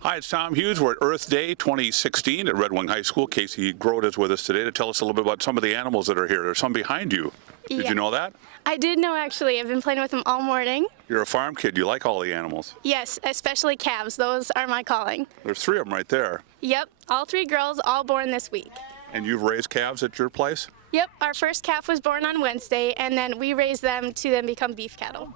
Hi, it's Tom Hughes. We're at Earth Day 2016 at Red Wing High School. Casey Drotos is with us today to tell us a little bit about some of the animals that are here. There's some behind you. Did you know that? I did know, actually. I've been playing with them all morning. You're a farm kid. You like all the animals. Yes, especially calves. Those are my calling. There's 3 of them right there. Yep, all 3 girls, all born this week. And you've raised calves at your place? Yep, our first calf was born on Wednesday, and then we raised them to then become beef cattle.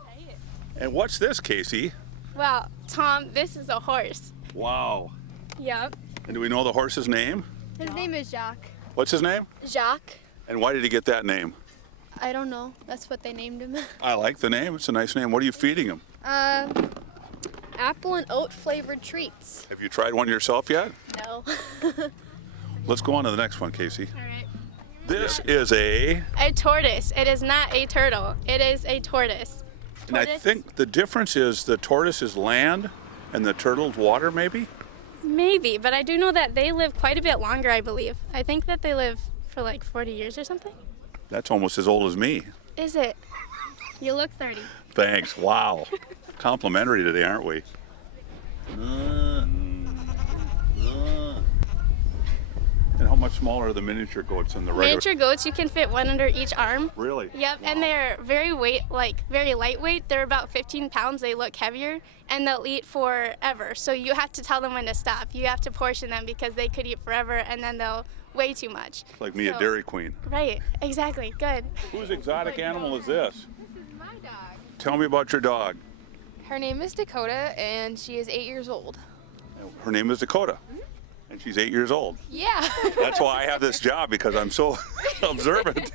And what's this, Casey? Well, Tom, this is a horse. Wow. Yep. And do we know the horse's name? His name is Jacques. What's his name? Jacques? And why did he get that name? I don't know. That's what they named him. I like the name. It's a nice name. What are you feeding him? Apple and oat flavored treats. Have you tried one yourself yet? No. Let's go on to the next one, Casey. All right. This is a tortoise. It is not a turtle. It is a tortoise. And I think the difference is the tortoise is land and the turtle's water, maybe? Maybe, but I do know that they live quite a bit longer, I believe. I think that they live for like 40 years or something. That's almost as old as me. Is it? You look 30. Thanks. Wow. Complimentary today, aren't we? And how much smaller are the miniature goats than the regular? Miniature goats, you can fit one under each arm. Really? Yep, and they're very lightweight. They're about 15 pounds. They look heavier, and they'll eat forever. So you have to tell them when to stop. You have to portion them because they could eat forever, and then they'll weigh too much. It's like me at Dairy Queen. Right, exactly. Good. Whose exotic animal is this? This is my dog. Tell me about your dog. Her name is Dakota, and she is 8 years old. Her name is Dakota, and she's 8 years old. Yeah. That's why I have this job, because I'm so observant.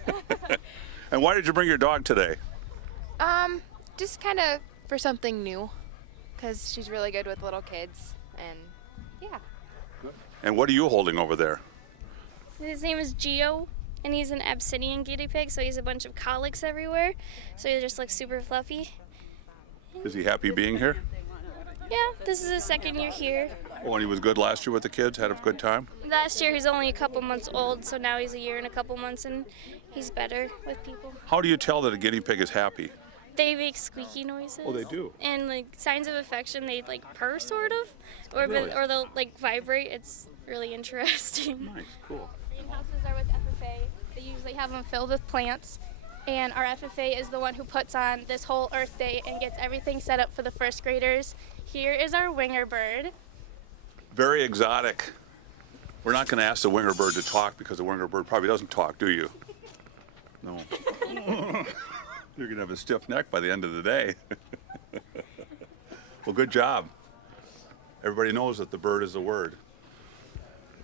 And why did you bring your dog today? Just kind of for something new, because she's really good with little kids, and yeah. And what are you holding over there? His name is Geo, and he's an Abyssinian guinea pig, so he has a bunch of colics everywhere, so he just looks super fluffy. Is he happy being here? Yeah, this is his 2nd year here. Oh, and he was good last year with the kids? Had a good time? Last year he's only a couple months old, so now he's a year and a couple months, and he's better with people. How do you tell that a guinea pig is happy? They make squeaky noises. Oh, they do? And like signs of affection, they like purr sort of, or Really? or they'll like vibrate. It's really interesting. Nice, cool. Greenhouses are with FFA. They usually have them filled with plants. And our FFA is the one who puts on this whole Earth Day and gets everything set up for the first graders. Here is our winger bird. Very exotic. We're not going to ask the winger bird to talk, because the winger bird probably doesn't talk, do you? No. You're going to have a stiff neck by the end of the day. Well, good job. Everybody knows that the bird is the word.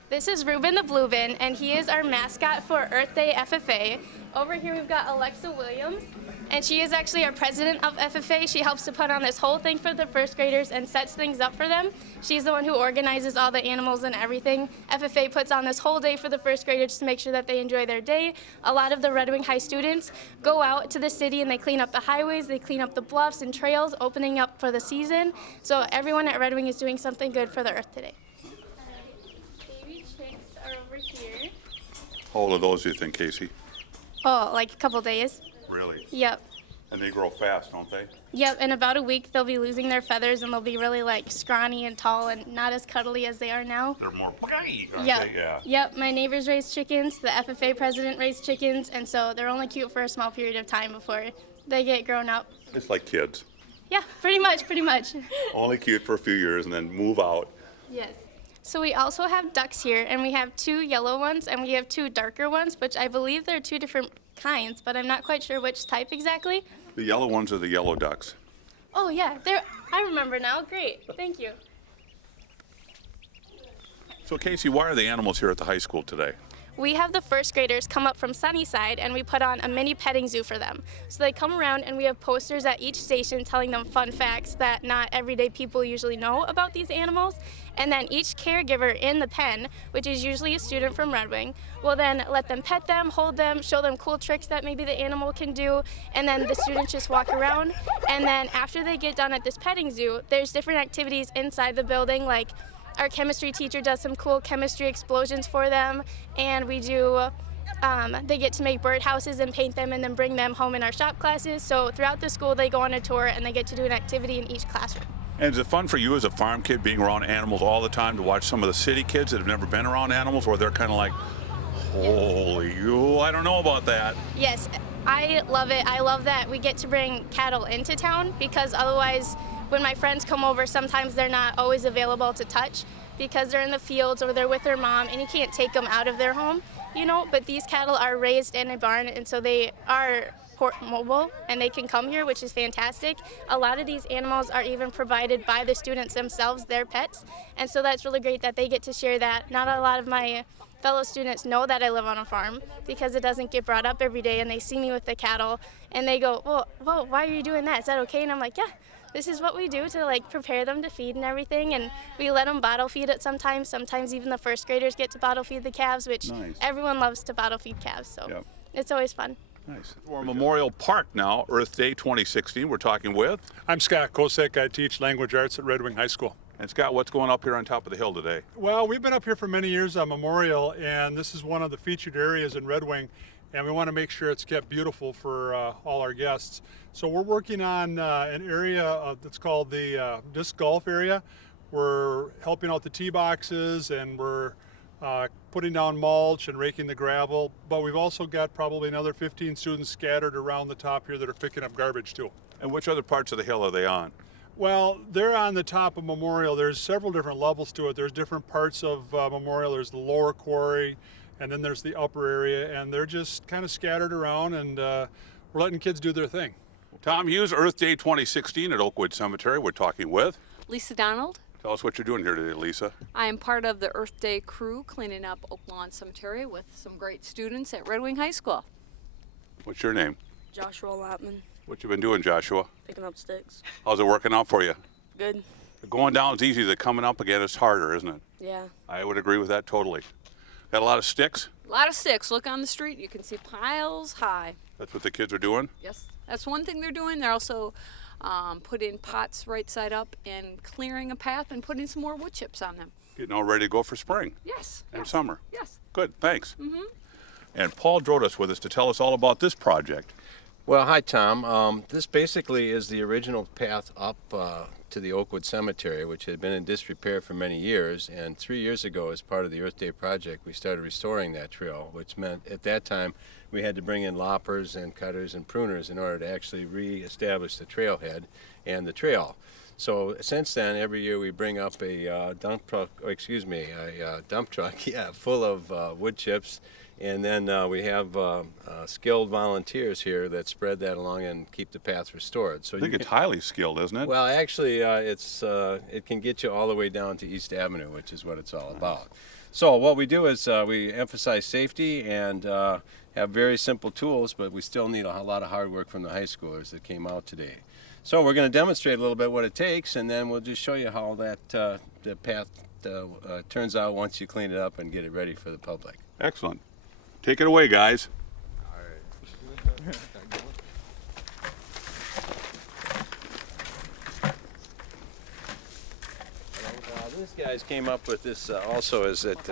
This is Ruben the Bluebin, and he is our mascot for Earth Day FFA. Over here we've got Alexa Williams, and she is actually our president of FFA. She helps to put on this whole thing for the first graders and sets things up for them. She's the one who organizes all the animals and everything. FFA puts on this whole day for the first graders to make sure that they enjoy their day. A lot of the Red Wing High students go out to the city and they clean up the highways, they clean up the bluffs and trails, opening up for the season. So everyone at Red Wing is doing something good for the Earth today. Baby chicks are over here. How old are those, do you think, Casey? Oh, like a couple days. Really? Yep. And they grow fast, don't they? Yep, in about a week they'll be losing their feathers and they'll be really like scrawny and tall and not as cuddly as they are now. They're more aren't Yep. they? Yeah. Yep, my neighbors raised chickens, the FFA president raised chickens, and so they're only cute for a small period of time before they get grown up. It's like kids. Yeah, pretty much. Only cute for a few years and then move out. Yes. So we also have ducks here, and we have 2 yellow ones and we have 2 darker ones, which I believe they're 2 different kinds, but I'm not quite sure which type exactly. The yellow ones are the yellow ducks. Oh yeah, I remember now. Great, thank you. So, Casey, why are the animals here at the high school today? We have the first graders come up from Sunnyside and we put on a mini petting zoo for them. So they come around and we have posters at each station telling them fun facts that not everyday people usually know about these animals. And then each caregiver in the pen, which is usually a student from Red Wing, will then let them pet them, hold them, show them cool tricks that maybe the animal can do, and then the students just walk around. And then after they get done at this petting zoo, there's different activities inside the building, like our chemistry teacher does some cool chemistry explosions for them, and we do, they get to make birdhouses and paint them and then bring them home in our shop classes. So throughout the school they go on a tour and they get to do an activity in each classroom. And is it fun for you as a farm kid being around animals all the time to watch some of the city kids that have never been around animals where they're kind of like, holy you, I don't know about that. Yes, I love it. I love that we get to bring cattle into town because otherwise when my friends come over, sometimes they're not always available to touch because they're in the fields or they're with their mom and you can't take them out of their home, you know, but these cattle are raised in a barn and so they are port mobile and they can come here, which is fantastic. A lot of these animals are even provided by the students themselves, their pets, and so that's really great that they get to share that. Not a lot of my fellow students know that I live on a farm because it doesn't get brought up every day and they see me with the cattle and they go, well, why are you doing that? Is that okay? And I'm like, yeah, this is what we do to like prepare them to feed and everything, and we let them bottle feed it sometimes. Sometimes even the first graders get to bottle feed the calves, which Nice. Everyone loves to bottle feed calves, so Yep. It's always fun. Nice. We're Memorial Park now, Earth Day 2016. We're talking with. I'm Scott Kosek. I teach language arts at Red Wing High School. And Scott, what's going up here on top of the hill today? Well, we've been up here for many years on Memorial, and this is one of the featured areas in Red Wing, and we want to make sure it's kept beautiful for all our guests. So we're working on an area that's called the disc golf area. We're helping out the tee boxes, and we're putting down mulch and raking the gravel, but we've also got probably another 15 students scattered around the top here that are picking up garbage too. And which other parts of the hill are they on? Well, they're on the top of Memorial. There's several different levels to it. There's different parts of Memorial. There's the lower quarry, and then there's the upper area, and they're just kind of scattered around, and we're letting kids do their thing. Tom Hughes, Earth Day 2016 at Oakwood Cemetery. We're talking with. Lisa Donald. Tell us what you're doing here today, Lisa. I am part of the Earth Day crew cleaning up Oak Lawn Cemetery with some great students at Red Wing High School. What's your name? Joshua Lotman, What you been doing, Joshua? picking up sticks. How's it working out for you? Good. Going down is easy. The coming up again is harder, isn't it? Yeah. I would agree with that totally. Got a lot of sticks? A lot of sticks. Look on the street, you can see piles high. That's what the kids are doing? Yes, that's one thing they're doing. They're also putting pots right side up and clearing a path and putting some more wood chips on them. Getting all ready to go for spring Yes. and yes, summer. Yes. Good, thanks. And Paul Drotos with us to tell us all about this project. Well, hi, Tom. This basically is the original path up to the Oakwood Cemetery, which had been in disrepair for many years. And 3 years ago, as part of the Earth Day project, we started restoring that trail, which meant at that time we had to bring in loppers and cutters and pruners in order to actually re-establish the trailhead and the trail. So since then, every year we bring up a dump truck, yeah, full of wood chips. And then we have skilled volunteers here that spread that along and keep the path restored. So I think it's highly skilled, isn't it? well, actually, it can get you all the way down to East Avenue, which is what it's all about. So what we do is we emphasize safety and have very simple tools, but we still need a lot of hard work from the high schoolers that came out today. So we're going to demonstrate a little bit what it takes, and then we'll just show you how that the path turns out once you clean it up and get it ready for the public. Excellent. Take it away, guys. These guys came up with this also is that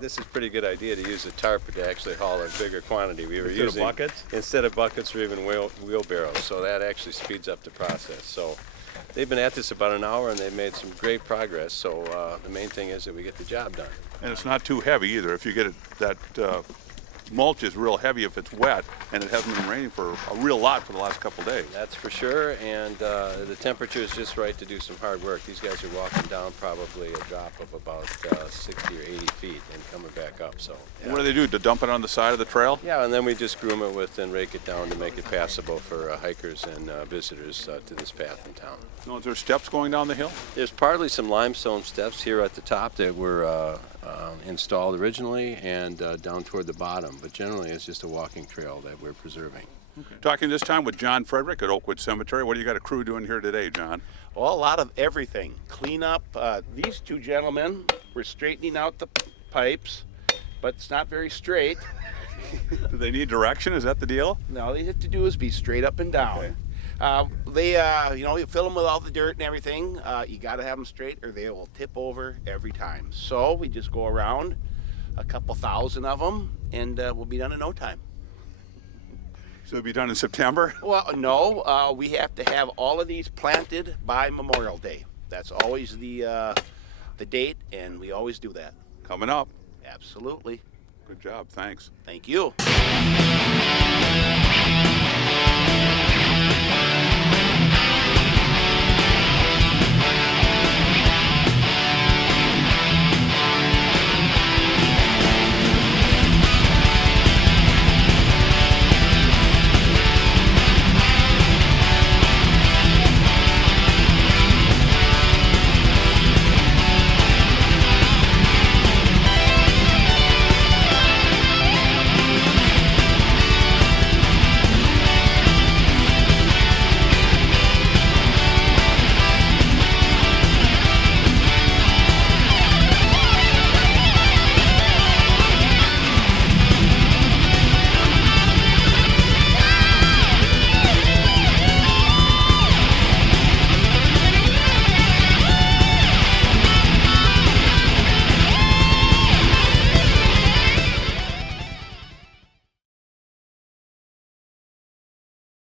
this is a pretty good idea to use a tarp to actually haul a bigger quantity. We were Instead of using buckets? Instead of buckets or even wheelbarrows, so that actually speeds up the process. So they've been at this about an hour and they've made some great progress. So the main thing is that we get the job done. And it's not too heavy either. If you get it, that mulch is real heavy if it's wet, and it hasn't been raining for a real lot for the last couple of days. That's for sure, and the temperature is just right to do some hard work. These guys are walking down probably a drop of about 60 or 80 feet and coming back up. So yeah. What do they do? To dump it on the side of the trail? Yeah, and then we just groom it with and rake it down to make it passable for hikers and visitors to this path in town. No, is there steps going down the hill? There's partly some limestone steps here at the top that were installed originally and down toward the bottom, but generally it's just a walking trail that we're preserving. Okay. Talking this time with John Frederick at Oakwood Cemetery. What do you got a crew doing here today, John? Well, a lot of everything. Clean up. These two gentlemen were straightening out the pipes, but it's not very straight. Do they need direction? Is that the deal? Now, all they have to do is be straight up and down. Okay. You fill them with all the dirt and everything. You got to have them straight or they will tip over every time. So we just go around a couple thousand of them and we'll be done in no time. So it'll be done in September? Well, no, we have to have all of these planted by Memorial Day. That's always the date, and we always do that. Coming up. Absolutely. Good job. Thanks. Thank you.